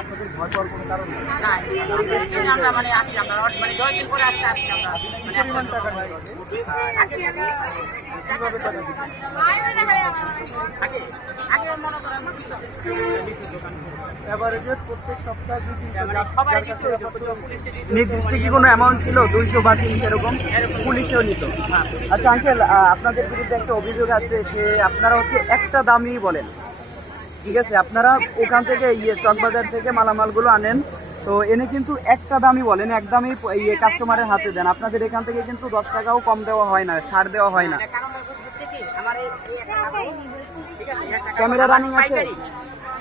আপনাদের ভয় পাওয়ার কোনো কারণ নেই। না, এই জন্য আমরা মানে আসি, আমরা মানে 10 দিন পরে আসছি আমরা মানে পরিমাণ টাকা নেই আগে কিভাবে টাকা দিবেন? আগে আগে মনে করেন এভারেজে প্রত্যেক সপ্তাহে 2-300 মানে সবাই কিন্তু পুলিশ নির্দিষ্ট কি কোনো অ্যামাউন্ট ছিল 200 বা 300 এরকম পুলিশেও নিত? আচ্ছা আঙ্কেল, আপনাদের বিরুদ্ধে একটা অভিযোগ আছে যে আপনারা হচ্ছে একটা দামই বলেন, ঠিক আছে? আপনারা ওখান থেকে চকবাজার থেকে মালামালগুলো আনেন, তো এনে কিন্তু একটা দামই বলেন, এক দামই কাস্টমারের হাতে দেন। আপনাদের এখান থেকে কিন্তু 10 টাকাও কম দেওয়া হয় না, ছাড় দেওয়া হয় না। ক্যামেরা রানিং আছে?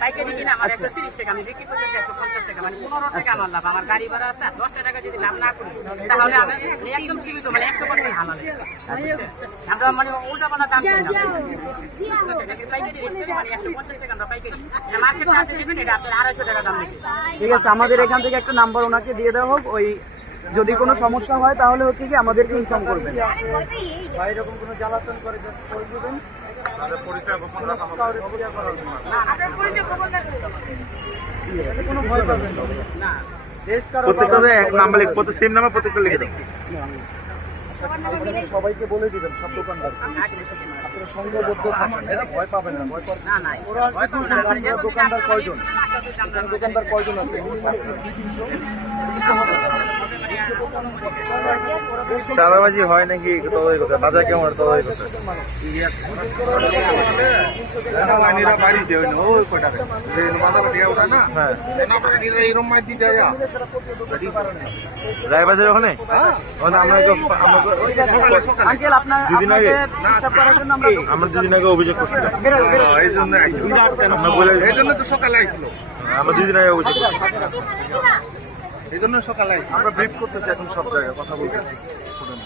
পাইকারি কিনা আমার 130 টাকা, আমি বিক্রি করতেছি 150 টাকা, মানে 15 টাকা আমার লাভ। আমার গাড়ি ভাড়া আছে, 10 টাকা যদি লাভ না করি তাহলে আমি একদম সীমিত, মানে 100% হালাল। আমরা মানে উল্টা পাল্টা দাম চাই না, পাইকারি রেট করি, মানে 150 টাকা আমরা পাইকারি, মার্কেটে আছে দিবেন, এটা আপনার 250 টাকা দাম দিবে। ঠিক আছে, আমাদের এখান থেকে একটা নাম্বার ওনাকে দিয়ে দেওয়া হোক, ওই যদি কোনো সমস্যা হয় তাহলে হচ্ছে কি আমাদেরকে ইনফর্ম করবেন। বা এরকম কোনো জ্বালাতন করে দেবেন, কোনো ভয় পাবেন না। দেশ কারো সবাইকে বলে দিবেন, সব দোকানদার আপনারা সংঘবদ্ধ থাকেন, ভয় পাবেন না। ভয় পাবেন না, ওরা দোকানদার কয়জন, দোকানদার কয়জন আছে? চাঁদাবাজি হয় নাকি বাজার কেমন? রায়বাজার ওখানে আঙ্কেল আপনার দুদিন আগে আমরা দুদিন আগে অভিযোগ করছিলাম, আমরা দুদিন আগে অভিযোগ করছিলাম, এই জন্য সকালে আমরা ব্রিফ করতেছি, এখন সব জায়গায় কথা বলতেছি। শুনুন,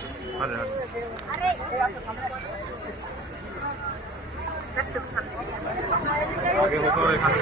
আগে হতো এখানে